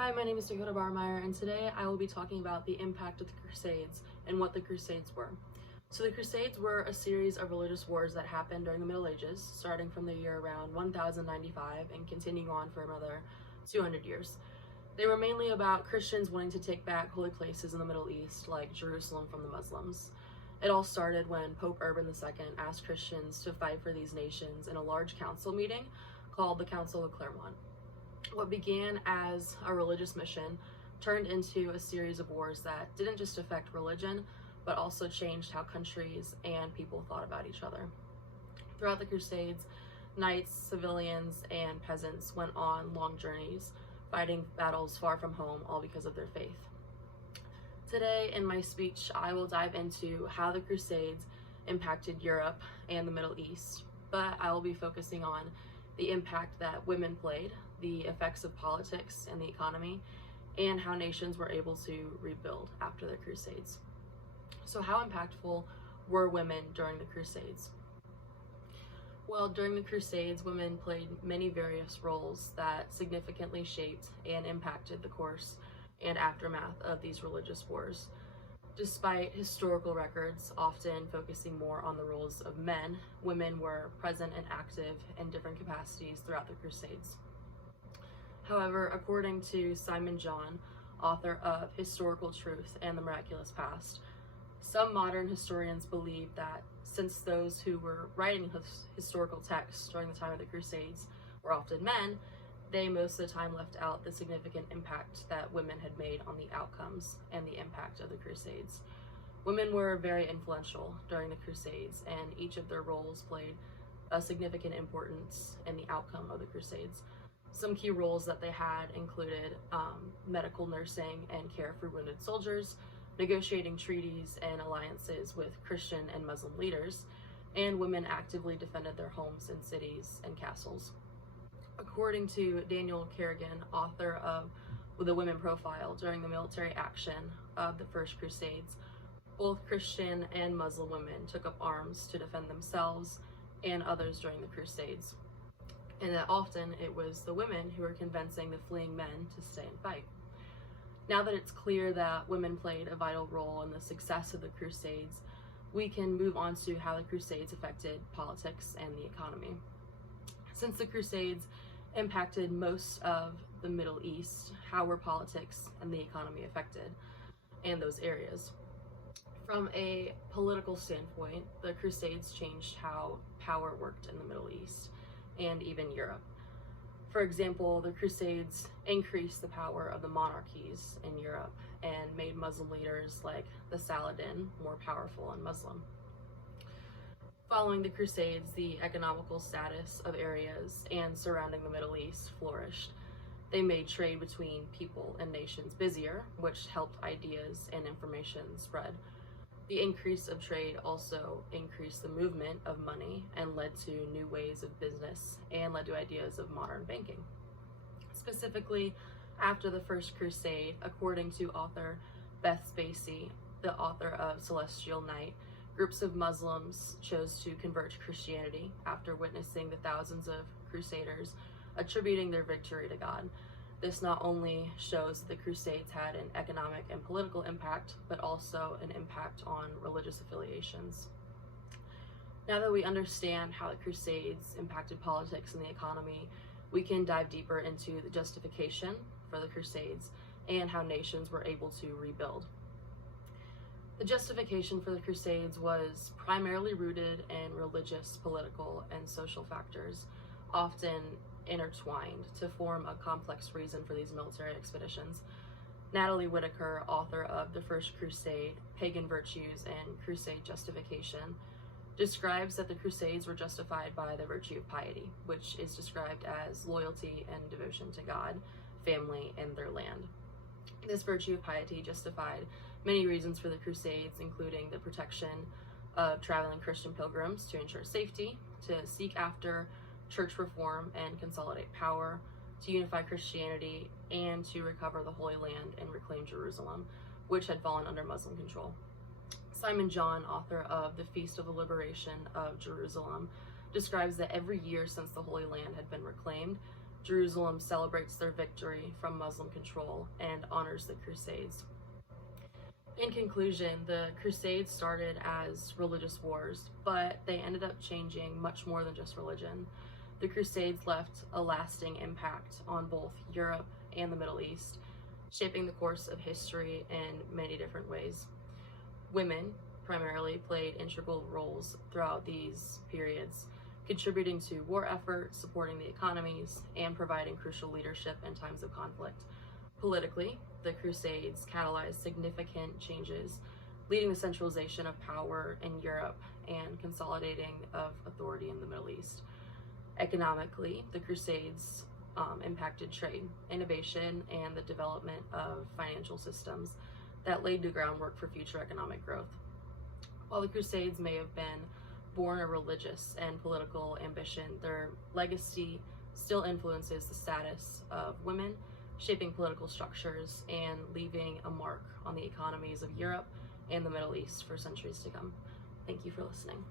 Hi, my name is Dakota Barmeyer, and today I will be talking about the impact of the Crusades and what the Crusades were. So the Crusades were a series of religious wars that happened during the Middle Ages, starting from the year around 1095 and continuing on for another 200 years. They were mainly about Christians wanting to take back holy places in the Middle East, like Jerusalem, from the Muslims. It all started when Pope Urban II asked Christians to fight for these nations in a large council meeting called the Council of Clermont. What began as a religious mission turned into a series of wars that didn't just affect religion, but also changed how countries and people thought about each other. Throughout the Crusades, knights, civilians, and peasants went on long journeys, fighting battles far from home, all because of their faith. Today, in my speech, I will dive into how the Crusades impacted Europe and the Middle East, but I will be focusing on the impact that women played, the effects of politics and the economy, and how nations were able to rebuild after the Crusades. So how impactful were women during the Crusades? Well, during the Crusades, women played many various roles that significantly shaped and impacted the course and aftermath of these religious wars. Despite historical records often focusing more on the roles of men, women were present and active in different capacities throughout the Crusades. However, according to Simon John, author of Historical Truth and the Miraculous Past, some modern historians believe that since those who were writing historical texts during the time of the Crusades were often men, they most of the time left out the significant impact that women had made on the outcomes and the impact of the Crusades. Women were very influential during the Crusades, and each of their roles played a significant importance in the outcome of the Crusades. Some key roles that they had included medical nursing and care for wounded soldiers, negotiating treaties and alliances with Christian and Muslim leaders, and women actively defended their homes and cities and castles. According to Daniel Kerrigan, author of The Women Profile, during the military action of the First Crusades, both Christian and Muslim women took up arms to defend themselves and others during the Crusades, and that often it was the women who were convincing the fleeing men to stay and fight. Now that it's clear that women played a vital role in the success of the Crusades, we can move on to how the Crusades affected politics and the economy. Since the Crusades impacted most of the Middle East, how were politics and the economy affected in those areas? From a political standpoint, the Crusades changed how power worked in the Middle East and even Europe. For example, the Crusades increased the power of the monarchies in Europe and made Muslim leaders like the Saladin more powerful and Muslim. Following the Crusades, the economical status of areas and surrounding the Middle East flourished. They made trade between people and nations busier, which helped ideas and information spread. The increase of trade also increased the movement of money and led to new ways of business and led to ideas of modern banking. Specifically, after the First Crusade, according to author Beth Spacey, the author of Celestial Night, groups of Muslims chose to convert to Christianity after witnessing the thousands of crusaders attributing their victory to God. This not only shows that the Crusades had an economic and political impact, but also an impact on religious affiliations. Now that we understand how the Crusades impacted politics and the economy, we can dive deeper into the justification for the Crusades and how nations were able to rebuild. The justification for the Crusades was primarily rooted in religious, political, and social factors, often intertwined to form a complex reason for these military expeditions. Natalie Whitaker, author of The First Crusade, Pagan Virtues and Crusade Justification, describes that the Crusades were justified by the virtue of piety, which is described as loyalty and devotion to God, family, and their land. This virtue of piety justified many reasons for the Crusades, including the protection of traveling Christian pilgrims to ensure safety, to seek after church reform and consolidate power, to unify Christianity, and to recover the Holy Land and reclaim Jerusalem, which had fallen under Muslim control. Simon John, author of The Feast of the Liberation of Jerusalem, describes that every year since the Holy Land had been reclaimed, Jerusalem celebrates their victory from Muslim control and honors the Crusades. In conclusion, the Crusades started as religious wars, but they ended up changing much more than just religion. The Crusades left a lasting impact on both Europe and the Middle East, shaping the course of history in many different ways. Women primarily played integral roles throughout these periods, contributing to war effort, supporting the economies, and providing crucial leadership in times of conflict. Politically, the Crusades catalyzed significant changes, leading the centralization of power in Europe and consolidating of authority in the Middle East. Economically, the Crusades impacted trade, innovation, and the development of financial systems that laid the groundwork for future economic growth. While the Crusades may have been born of religious and political ambition, their legacy still influences the status of women, shaping political structures and leaving a mark on the economies of Europe and the Middle East for centuries to come. Thank you for listening.